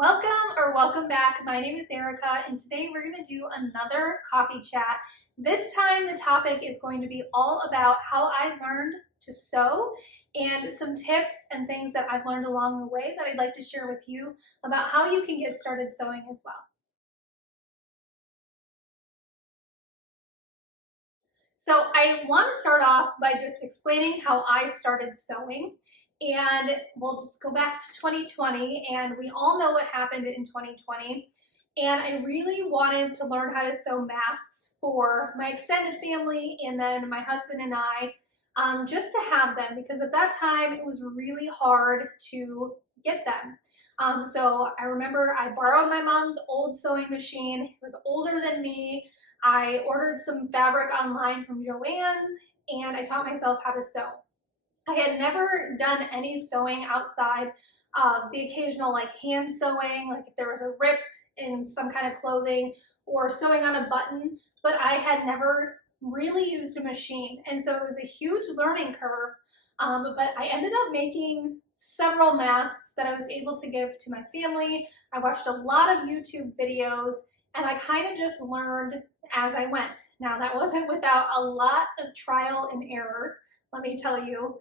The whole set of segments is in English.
Welcome back. My name is Arica, and today we're going to do another coffee chat. This time the topic is going to be all about how I learned to sew and some tips and things that I've learned along the way that I'd like to share with you about how you can get started sewing as well. So I want to start off by just explaining how I started sewing. And we'll just go back to 2020, and we all know what happened in 2020. And I really wanted to learn how to sew masks for my extended family and then my husband and I, just to have them, because at that time it was really hard to get them. So I remember I borrowed my mom's old sewing machine. It was older than me. I ordered some fabric online from Joann's, and I taught myself how to sew. I had never done any sewing outside of the occasional like hand sewing, like if there was a rip in some kind of clothing or sewing on a button, but I had never really used a machine. And so it was a huge learning curve. But I ended up making several masks that I was able to give to my family. I watched a lot of YouTube videos, and I kind of just learned as I went. Now, that wasn't without a lot of trial and error, let me tell you.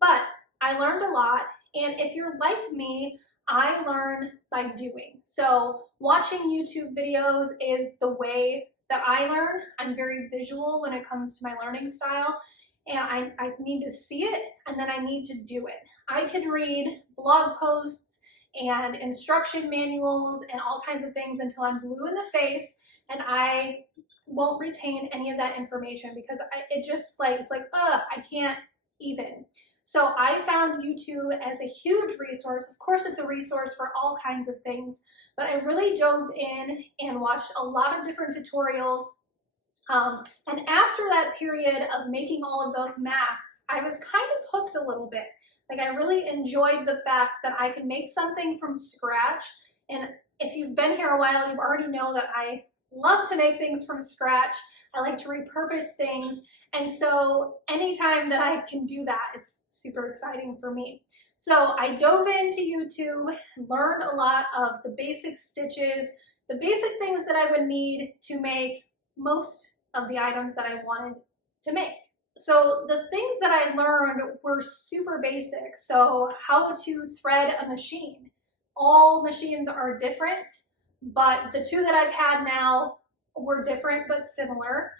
But I learned a lot, and if you're like me, I learn by doing. So watching YouTube videos is the way that I learn. I'm very visual when it comes to my learning style, and I need to see it, and then I need to do it. I can read blog posts and instruction manuals and all kinds of things until I'm blue in the face, and I won't retain any of that information because it's like, I can't even. So I found YouTube as a huge resource. Of course, it's a resource for all kinds of things, but I really dove in and watched a lot of different tutorials. And after that period of making all of those masks, I was kind of hooked a little bit. Like, I really enjoyed the fact that I could make something from scratch. And if you've been here a while, you already know that I love to make things from scratch. I like to repurpose things. And so anytime that I can do that, it's super exciting for me. So I dove into YouTube, learned a lot of the basic stitches, the basic things that I would need to make most of the items that I wanted to make. So the things that I learned were super basic. So how to thread a machine. All machines are different, but the two that I've had now were different but similar.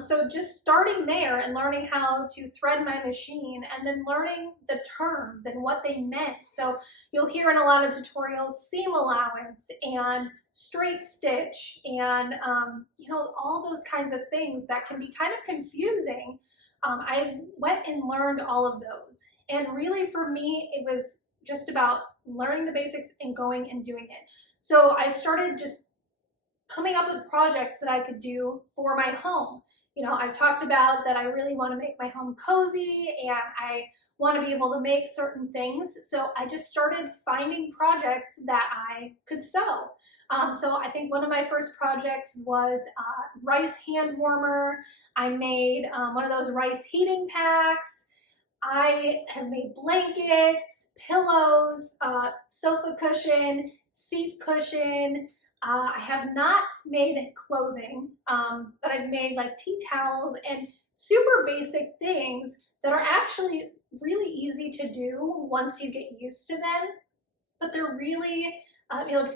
So just starting there and learning how to thread my machine, and then learning the terms and what they meant. So you'll hear in a lot of tutorials seam allowance and straight stitch and all those kinds of things that can be kind of confusing. I went and learned all of those, and really for me it was just about learning the basics and going and doing it. So I started just coming up with projects that I could do for my home. I've talked about that I really want to make my home cozy, and I want to be able to make certain things. So I just started finding projects that I could sew. So I think one of my first projects was a rice hand warmer. I made one of those rice heating packs. I have made blankets, pillows, sofa cushion, seat cushion. I have not made clothing, but I've made like tea towels and super basic things that are actually really easy to do once you get used to them. But they're really,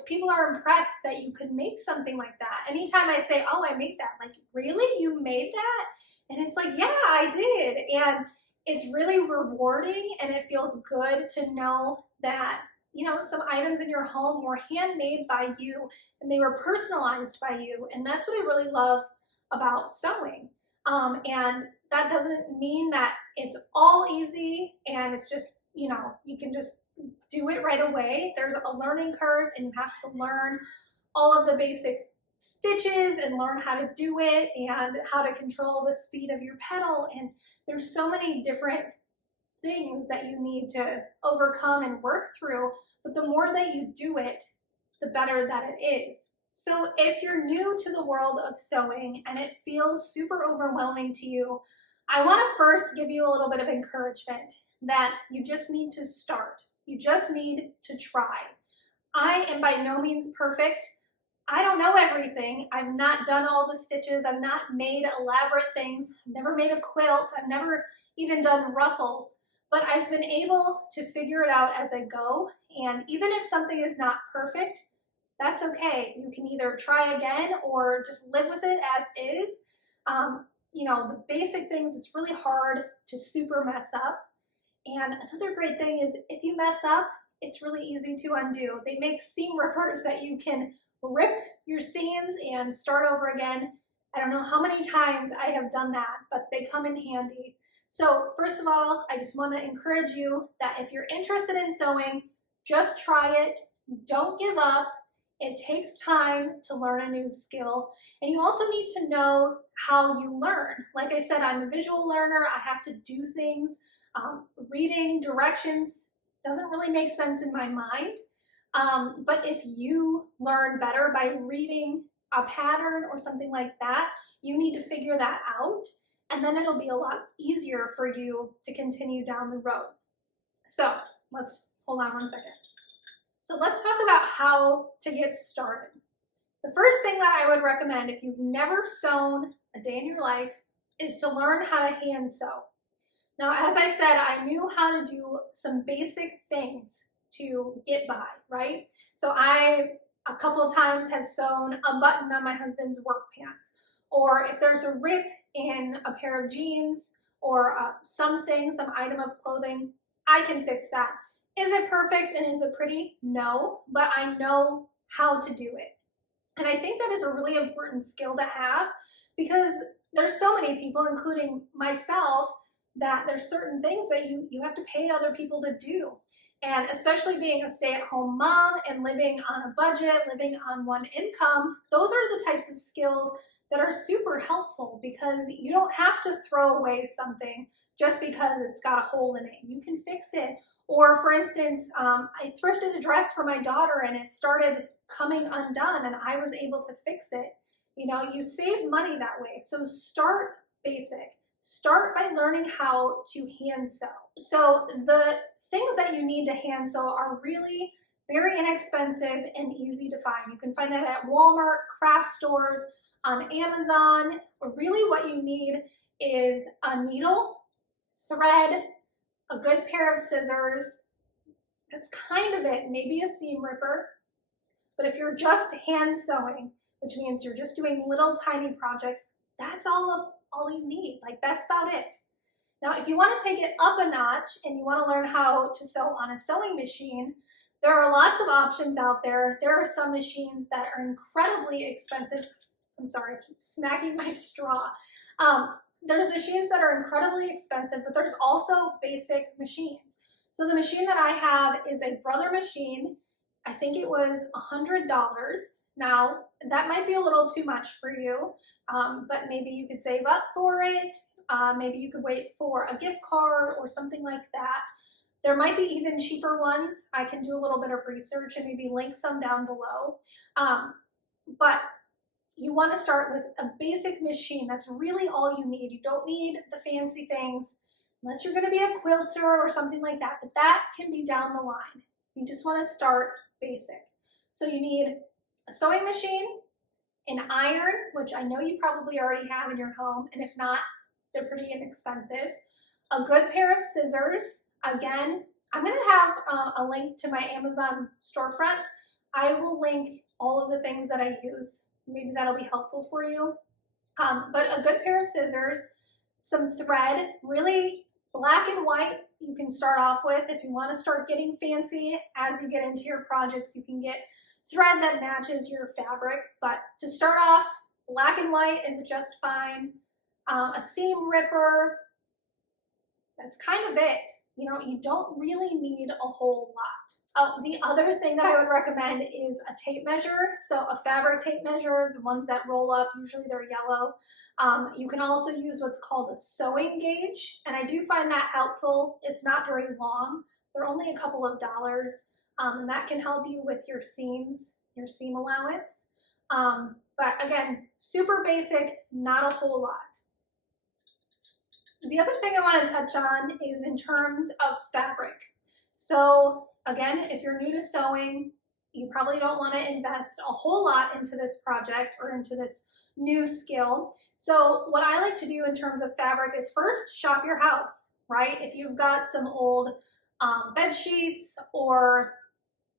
people are impressed that you could make something like that. Anytime I say, oh, I made that, like, really? You made that? And it's like, yeah, I did. And it's really rewarding, and it feels good to know that some items in your home were handmade by you and they were personalized by you. And that's what I really love about sewing. And that doesn't mean that it's all easy and it's just, you can just do it right away. There's a learning curve, and you have to learn all of the basic stitches and learn how to do it and how to control the speed of your pedal. And there's so many different things that you need to overcome and work through, but the more that you do it, the better that it is. So if you're new to the world of sewing and it feels super overwhelming to you, I want to first give you a little bit of encouragement that you just need to start. You just need to try. I am by no means perfect. I don't know everything. I've not done all the stitches. I've not made elaborate things. I've never made a quilt. I've never even done ruffles. But I've been able to figure it out as I go. And even if something is not perfect, that's okay. You can either try again or just live with it as is. The basic things, it's really hard to super mess up. And another great thing is if you mess up, it's really easy to undo. They make seam rippers that you can rip your seams and start over again. I don't know how many times I have done that, but they come in handy. So first of all, I just want to encourage you that if you're interested in sewing, just try it. Don't give up. It takes time to learn a new skill. And you also need to know how you learn. Like I said, I'm a visual learner. I have to do things. Reading directions doesn't really make sense in my mind. But if you learn better by reading a pattern or something like that, you need to figure that out, and then it'll be a lot easier for you to continue down the road. So hold on one second. So let's talk about how to get started. The first thing that I would recommend if you've never sewn a day in your life is to learn how to hand sew. Now, as I said, I knew how to do some basic things to get by, right? So I, a couple of times, have sewn a button on my husband's work pants. Or if there's a rip in a pair of jeans or some item of clothing, I can fix that. Is it perfect and is it pretty? No, but I know how to do it. And I think that is a really important skill to have because there's so many people, including myself, that there's certain things that you have to pay other people to do. And especially being a stay-at-home mom and living on a budget, living on one income, those are the types of skills that are super helpful because you don't have to throw away something just because it's got a hole in it. You can fix it. Or for instance, I thrifted a dress for my daughter and it started coming undone and I was able to fix it. You save money that way. So start basic. Start by learning how to hand sew. So the things that you need to hand sew are really very inexpensive and easy to find. You can find them at Walmart, craft stores, on Amazon. Really what you need is a needle, thread, a good pair of scissors. That's kind of it, maybe a seam ripper. But if you're just hand sewing, which means you're just doing little tiny projects, that's all you need. That's about it. Now, if you want to take it up a notch and you want to learn how to sew on a sewing machine, there are lots of options out there. There are some machines that are incredibly expensive. I'm sorry, I keep smacking my straw. There's machines that are incredibly expensive, but there's also basic machines. So the machine that I have is a Brother machine. I think it was $100. Now, that might be a little too much for you, but maybe you could save up for it. Maybe you could wait for a gift card or something like that. There might be even cheaper ones. I can do a little bit of research and maybe link some down below. But you want to start with a basic machine. That's really all you need. You don't need the fancy things unless you're going to be a quilter or something like that, but that can be down the line. You just want to start basic. So you need a sewing machine, an iron, which I know you probably already have in your home, and if not, they're pretty inexpensive. A good pair of scissors. Again, I'm going to have a link to my Amazon storefront. I will link all of the things that I use. Maybe that'll be helpful for you. But a good pair of scissors, some thread, really black and white you can start off with. If you want to start getting fancy as you get into your projects, you can get thread that matches your fabric. But to start off, black and white is just fine. A seam ripper, that's kind of it. You don't really need a whole lot. The other thing that I would recommend is a tape measure. So a fabric tape measure, the ones that roll up, usually they're yellow. You can also use what's called a sewing gauge, and I do find that helpful. It's not very long. They're only a couple of dollars, and that can help you with your seams, your seam allowance. But again, super basic, not a whole lot. The other thing I want to touch on is in terms of fabric. So again, if you're new to sewing, You probably don't want to invest a whole lot into this project or into this new skill. So what I like to do in terms of fabric is first shop your house, right? If you've got some old bed sheets, or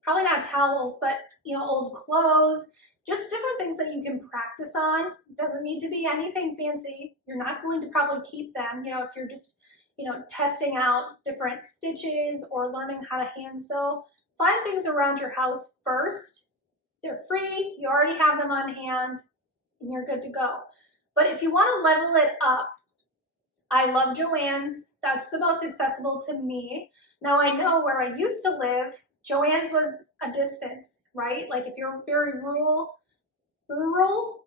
probably not towels, but old clothes, just different things that you can practice on. It doesn't need to be anything fancy. You're not going to probably keep them, if you're just, testing out different stitches or learning how to hand sew. Find things around your house first. They're free, you already have them on hand, and you're good to go. But if you want to level it up, I love Joann's. That's the most accessible to me. Now I know where I used to live, Joann's was a distance, right? Like if you're very rural,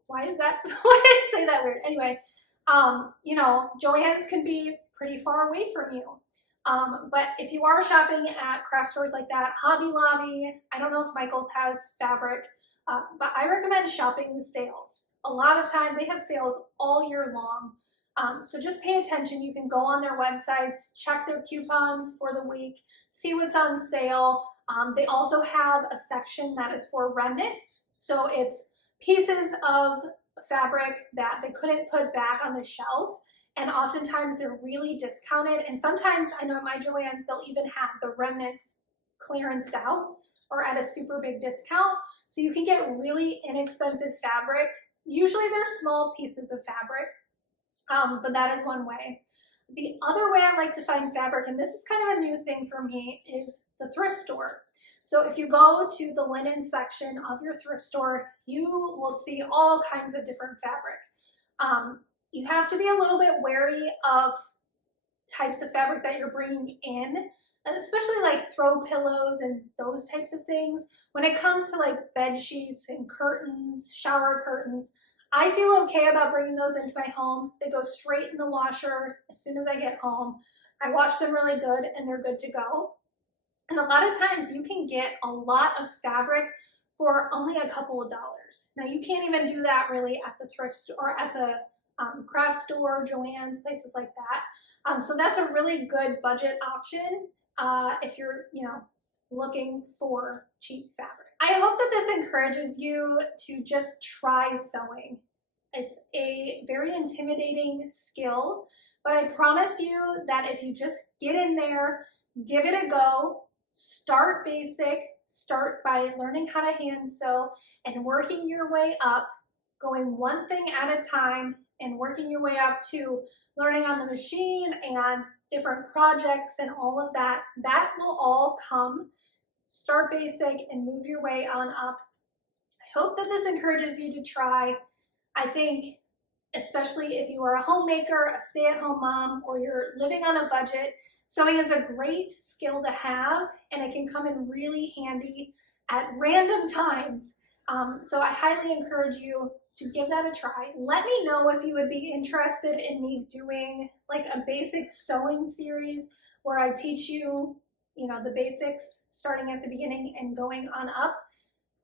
why is that, why did I say that weird? Anyway, Joann's can be pretty far away from you. But if you are shopping at craft stores like that, Hobby Lobby, I don't know if Michael's has fabric, but I recommend shopping the sales. A lot of time they have sales all year long. So just pay attention. You can go on their websites, check their coupons for the week, see what's on sale. They also have a section that is for remnants. So it's pieces of fabric that they couldn't put back on the shelf. And oftentimes they're really discounted. And sometimes I know at my Joann's, they'll even have the remnants clearanced out or at a super big discount. So you can get really inexpensive fabric. Usually they're small pieces of fabric, but that is one way. The other way I like to find fabric, and this is kind of a new thing for me, is the thrift store. So if you go to the linen section of your thrift store, you will see all kinds of different fabric. You have to be a little bit wary of types of fabric that you're bringing in, and especially like throw pillows and those types of things. When it comes to like bed sheets and curtains, shower curtains, I feel okay about bringing those into my home. They go straight in the washer as soon as I get home. I wash them really good and they're good to go. And a lot of times you can get a lot of fabric for only a couple of dollars. Now you can't even do that really at the thrift store or at the craft store, Joann's, places like that. So that's a really good budget option if you're, looking for cheap fabric. I hope that this encourages you to just try sewing. It's a very intimidating skill, but I promise you that if you just get in there, give it a go, start basic, start by learning how to hand sew and working your way up, going one thing at a time and working your way up to learning on the machine and different projects and all of that. That will all come. Start basic and move your way on up. I hope that this encourages you to try. I think, especially if you are a homemaker, a stay-at-home mom, or you're living on a budget, sewing is a great skill to have, and it can come in really handy at random times. So I highly encourage you to give that a try. Let me know if you would be interested in me doing like a basic sewing series where I teach you, the basics starting at the beginning and going on up.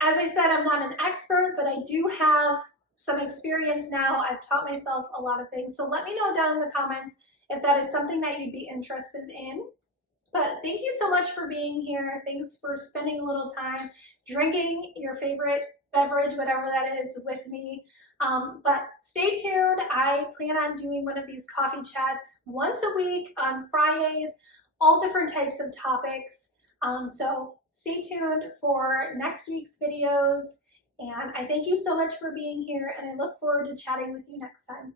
As I said, I'm not an expert, but I do have some experience now. I've taught myself a lot of things. So let me know down in the comments if that is something that you'd be interested in. But thank you so much for being here. Thanks for spending a little time drinking your favorite beverage, whatever that is, with me. But stay tuned. I plan on doing one of these coffee chats once a week on Fridays, all different types of topics. So stay tuned for next week's videos. And I thank you so much for being here, and I look forward to chatting with you next time.